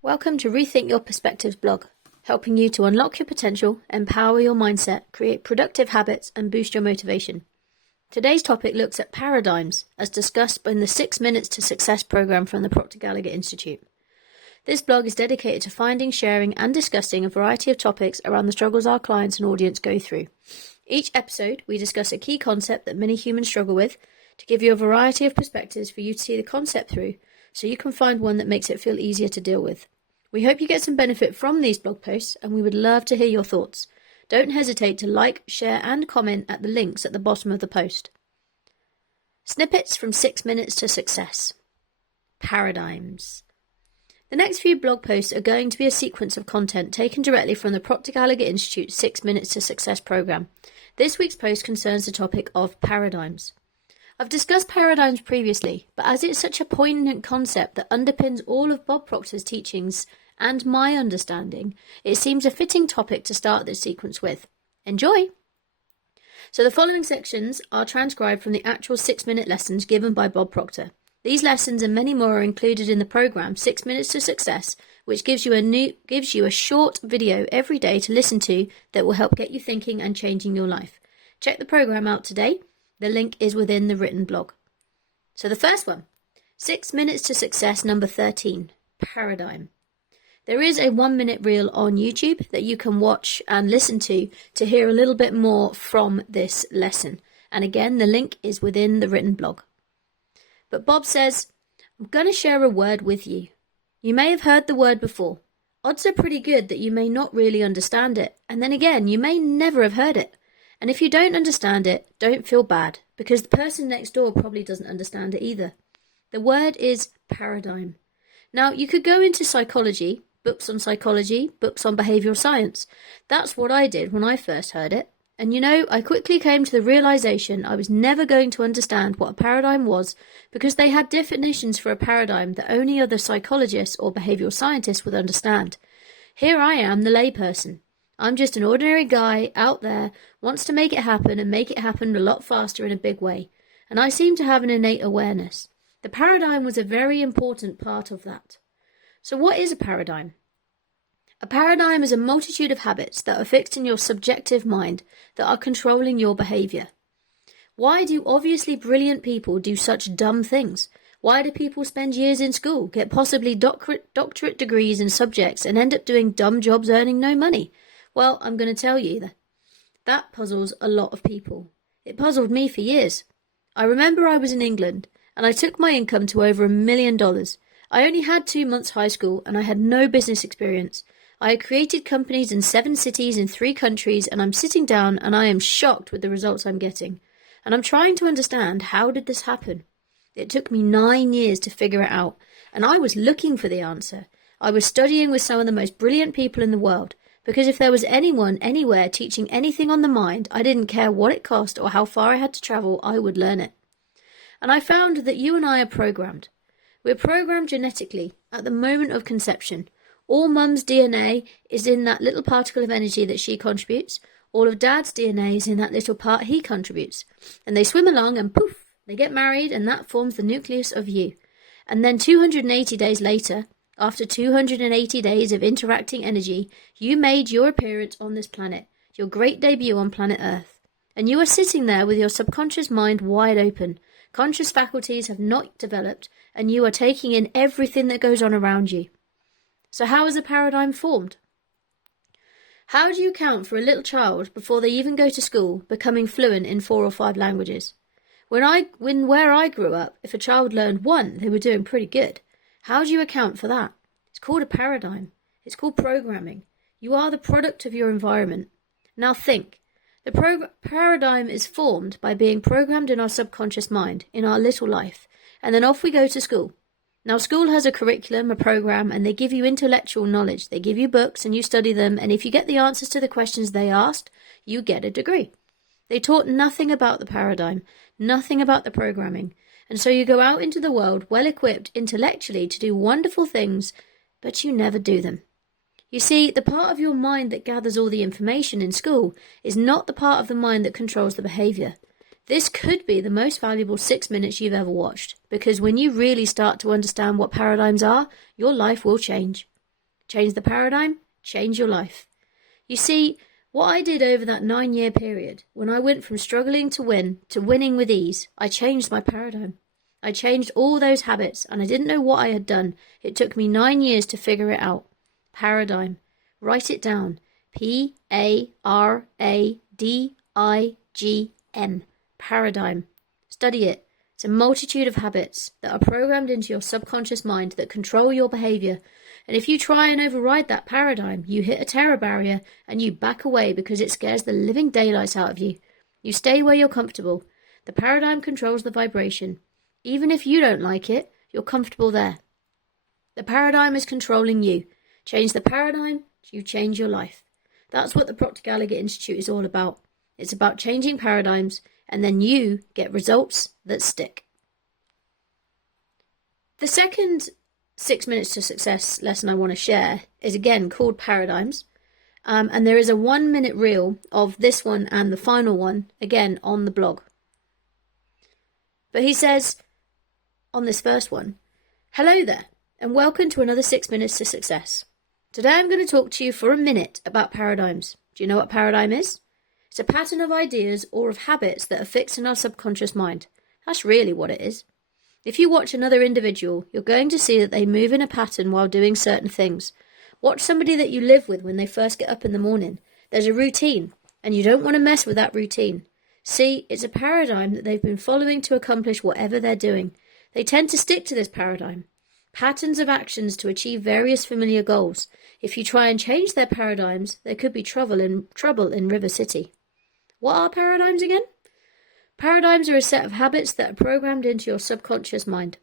Welcome to Rethink Your Perspectives blog, helping you to unlock your potential, empower your mindset, create productive habits, and boost your motivation. Today's topic looks at paradigms, as discussed in the 6 Minutes to Success program from the Proctor Gallagher Institute. This blog is dedicated to finding, sharing, and discussing a variety of topics around the struggles our clients and audience go through. Each episode, we discuss a key concept that many humans struggle with to give you a variety of perspectives for you to see the concept through, so you can find one that makes it feel easier to deal with. We hope you get some benefit from these blog posts, and we would love to hear your thoughts. Don't hesitate to like, share, and comment at the links at the bottom of the post. Snippets from 6 Minutes to Success. Paradigms. The next few blog posts are going to be a sequence of content taken directly from the Proctor Gallagher Institute 6 Minutes to Success program. This week's post concerns the topic of paradigms. I've discussed paradigms previously, but as it's such a poignant concept that underpins all of Bob Proctor's teachings and my understanding, it seems a fitting topic to start this sequence with. Enjoy! So the following sections are transcribed from the actual 6-minute lessons given by Bob Proctor. These lessons and many more are included in the program 6 Minutes to Success, which gives you a short video every day to listen to that will help get you thinking and changing your life. Check the program out today. The link is within the written blog. So the first one, 6 Minutes to Success number 13, Paradigm. There is a 1-minute reel on YouTube that you can watch and listen to hear a little bit more from this lesson. And again, the link is within the written blog. But Bob says, I'm going to share a word with you. You may have heard the word before. Odds are pretty good that you may not really understand it. And then again, you may never have heard it. And if you don't understand it, don't feel bad, because the person next door probably doesn't understand it either. The word is paradigm. Now, you could go into psychology, books on behavioural science. That's what I did when I first heard it. And I quickly came to the realisation I was never going to understand what a paradigm was, because they had definitions for a paradigm that only other psychologists or behavioural scientists would understand. Here I am, the layperson. I'm just an ordinary guy out there, wants to make it happen and make it happen a lot faster in a big way. And I seem to have an innate awareness. The paradigm was a very important part of that. So what is a paradigm? A paradigm is a multitude of habits that are fixed in your subjective mind that are controlling your behaviour. Why do obviously brilliant people do such dumb things? Why do people spend years in school, get possibly doctorate degrees in subjects and end up doing dumb jobs earning no money? Well, I'm going to tell you that puzzles a lot of people. It puzzled me for years. I remember I was in England and I took my income to over $1 million. I only had 2 months high school and I had no business experience. I had created companies in 7 cities in 3 countries, and I'm sitting down and I am shocked with the results I'm getting. And I'm trying to understand, how did this happen? It took me 9 years to figure it out, and I was looking for the answer. I was studying with some of the most brilliant people in the world, because if there was anyone anywhere teaching anything on the mind, I didn't care what it cost or how far I had to travel, I would learn it. And I found that you and I are programmed. We're programmed genetically at the moment of conception. All mum's DNA is in that little particle of energy that she contributes. All of dad's DNA is in that little part he contributes. And they swim along and poof, they get married, and that forms the nucleus of you. And then 280 days later, after 280 days of interacting energy, you made your appearance on this planet, your great debut on planet Earth. And you are sitting there with your subconscious mind wide open. Conscious faculties have not developed, and you are taking in everything that goes on around you. So how is a paradigm formed? How do you count for a little child before they even go to school, becoming fluent in 4 or 5 languages? Where I grew up, if a child learned 1, they were doing pretty good. How do you account for that? It's called a paradigm. It's called programming. You are the product of your environment. Now think. The paradigm is formed by being programmed in our subconscious mind, in our little life, and then off we go to school. Now, school has a curriculum, a program, and they give you intellectual knowledge. They give you books and you study them, and if you get the answers to the questions they asked, you get a degree. They taught nothing about the paradigm, nothing about the programming, and so you go out into the world well-equipped intellectually to do wonderful things, but you never do them. You see, the part of your mind that gathers all the information in school is not the part of the mind that controls the behaviour. This could be the most valuable 6 minutes you've ever watched, because when you really start to understand what paradigms are, your life will change. Change the paradigm, change your life. You see, what I did over that 9-year period, when I went from struggling to win to winning with ease, I changed my paradigm. I changed all those habits, and I didn't know what I had done. It took me 9 years to figure it out. Paradigm. Write it down. P-A-R-A-D-I-G-M. Paradigm. Study it. It's a multitude of habits that are programmed into your subconscious mind that control your behaviour. And if you try and override that paradigm, you hit a terror barrier and you back away because it scares the living daylights out of you. You stay where you're comfortable. The paradigm controls the vibration. Even if you don't like it, you're comfortable there. The paradigm is controlling you. Change the paradigm, you change your life. That's what the Proctor Gallagher Institute is all about. It's about changing paradigms, and then you get results that stick. The second 6 Minutes to Success lesson I want to share is again called Paradigms. And there is a 1-minute reel of this one and the final one, again, on the blog. But he says on this first one, "Hello there, and welcome to another 6 Minutes to Success. Today I'm going to talk to you for a minute about paradigms. Do you know what paradigm is? It's a pattern of ideas or of habits that are fixed in our subconscious mind. That's really what it is. If you watch another individual, you're going to see that they move in a pattern while doing certain things. Watch somebody that you live with when they first get up in the morning. There's a routine, and you don't want to mess with that routine. See, it's a paradigm that they've been following to accomplish whatever they're doing. They tend to stick to this paradigm. Patterns of actions to achieve various familiar goals. If you try and change their paradigms, there could be trouble in River City." What are paradigms again? Paradigms are a set of habits that are programmed into your subconscious mind.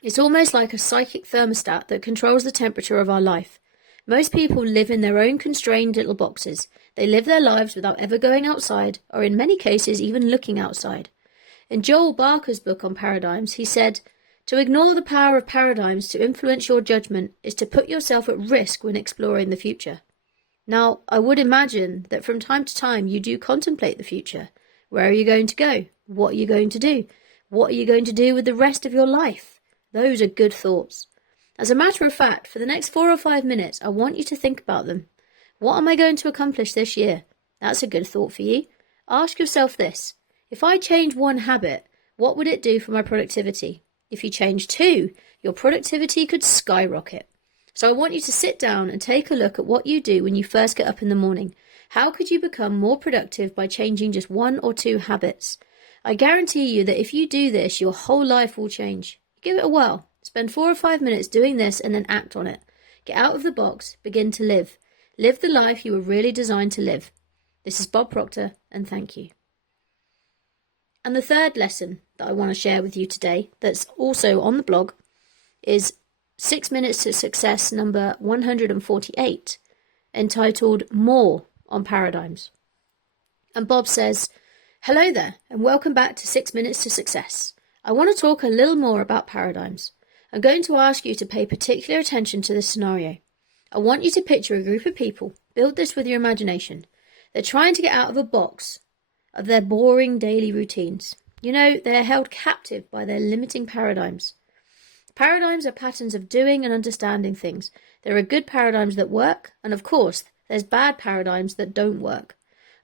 It's almost like a psychic thermostat that controls the temperature of our life. Most people live in their own constrained little boxes. They live their lives without ever going outside, or in many cases even looking outside. In Joel Barker's book on paradigms, he said, "To ignore the power of paradigms to influence your judgment is to put yourself at risk when exploring the future." Now, I would imagine that from time to time you do contemplate the future. Where are you going to go? What are you going to do? What are you going to do with the rest of your life? Those are good thoughts. As a matter of fact, for the next 4 or 5 minutes, I want you to think about them. What am I going to accomplish this year? That's a good thought for you. Ask yourself this. If I change one habit, what would it do for my productivity? If you change 2, your productivity could skyrocket. So I want you to sit down and take a look at what you do when you first get up in the morning. How could you become more productive by changing just 1 or 2 habits? I guarantee you that if you do this, your whole life will change. Give it a whirl. Spend 4 or 5 minutes doing this and then act on it. Get out of the box, begin to live. Live the life you were really designed to live. This is Bob Proctor, and thank you. And the third lesson that I want to share with you today, that's also on the blog, is 6 Minutes to Success number 148, entitled More on Paradigms. And Bob says, "Hello there, and welcome back to 6 Minutes to Success. I want to talk a little more about paradigms. I'm going to ask you to pay particular attention to this scenario. I want you to picture a group of people. Build this with your imagination. They're trying to get out of a box of their boring daily routines. You know, they're held captive by their limiting paradigms. Paradigms are patterns of doing and understanding things. There are good paradigms that work, and of course, there's bad paradigms that don't work.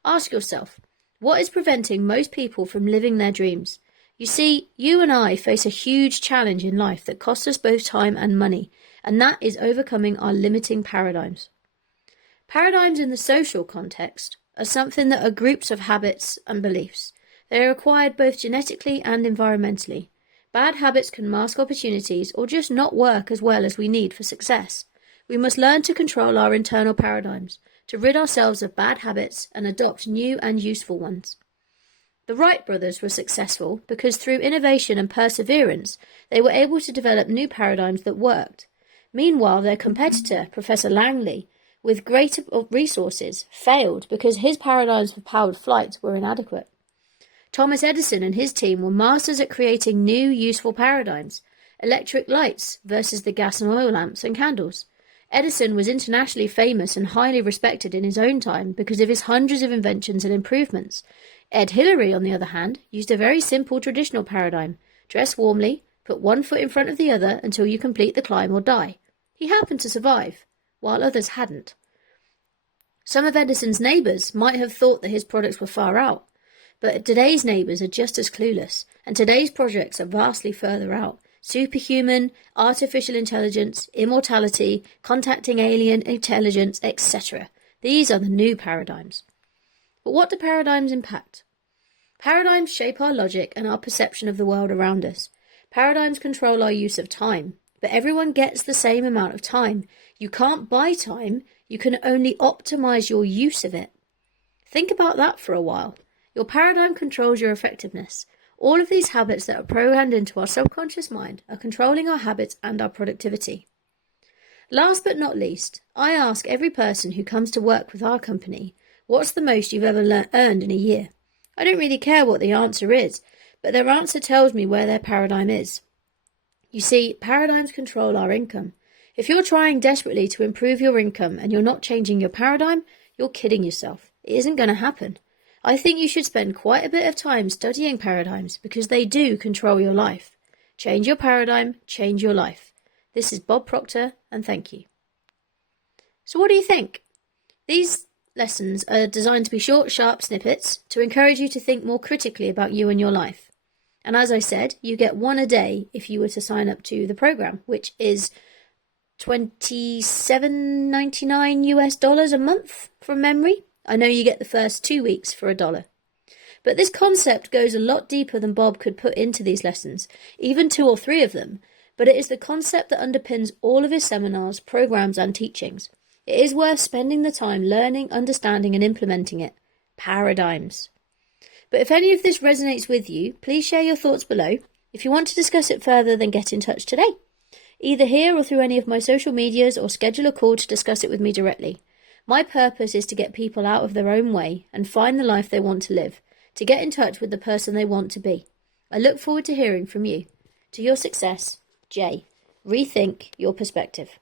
Ask yourself, what is preventing most people from living their dreams? You see, you and I face a huge challenge in life that costs us both time and money, and that is overcoming our limiting paradigms. Paradigms in the social context are something that are groups of habits and beliefs. They are acquired both genetically and environmentally. Bad habits can mask opportunities or just not work as well as we need for success. We must learn to control our internal paradigms, to rid ourselves of bad habits and adopt new and useful ones. The Wright brothers were successful because through innovation and perseverance, they were able to develop new paradigms that worked. Meanwhile, their competitor, Professor Langley, with greater resources, failed because his paradigms for powered flight were inadequate. Thomas Edison and his team were masters at creating new, useful paradigms, electric lights versus the gas and oil lamps and candles. Edison was internationally famous and highly respected in his own time because of his hundreds of inventions and improvements. Ed Hillary, on the other hand, used a very simple traditional paradigm. Dress warmly, put one foot in front of the other until you complete the climb or die. He happened to survive. while others hadn't. Some of Edison's neighbours might have thought that his products were far out, but today's neighbours are just as clueless, and today's projects are vastly further out. Superhuman, artificial intelligence, immortality, contacting alien intelligence, etc. These are the new paradigms. But what do paradigms impact? Paradigms shape our logic and our perception of the world around us. Paradigms control our use of time, but everyone gets the same amount of time. You can't buy time, you can only optimize your use of it. Think about that for a while. Your paradigm controls your effectiveness. All of these habits that are programmed into our subconscious mind are controlling our habits and our productivity. Last but not least, I ask every person who comes to work with our company, what's the most you've ever earned in a year? I don't really care what the answer is, but their answer tells me where their paradigm is. You see, paradigms control our income. If you're trying desperately to improve your income and you're not changing your paradigm, you're kidding yourself. It isn't going to happen. I think you should spend quite a bit of time studying paradigms because they do control your life. Change your paradigm, change your life. This is Bob Proctor, and thank you. So what do you think? These lessons are designed to be short, sharp snippets to encourage you to think more critically about you and your life. And as I said, you get one a day if you were to sign up to the program, which is $27.99 US a month from memory. I know you get the first 2 weeks for $1. But this concept goes a lot deeper than Bob could put into these lessons, even 2 or 3 of them, but it is the concept that underpins all of his seminars, programs and teachings. It is worth spending the time learning, understanding and implementing it. Paradigms. But if any of this resonates with you, please share your thoughts below. If you want to discuss it further, then get in touch today. Either here or through any of my social medias, or schedule a call to discuss it with me directly. My purpose is to get people out of their own way and find the life they want to live, to get in touch with the person they want to be. I look forward to hearing from you. To your success, Jaiye. Rethink your perspective.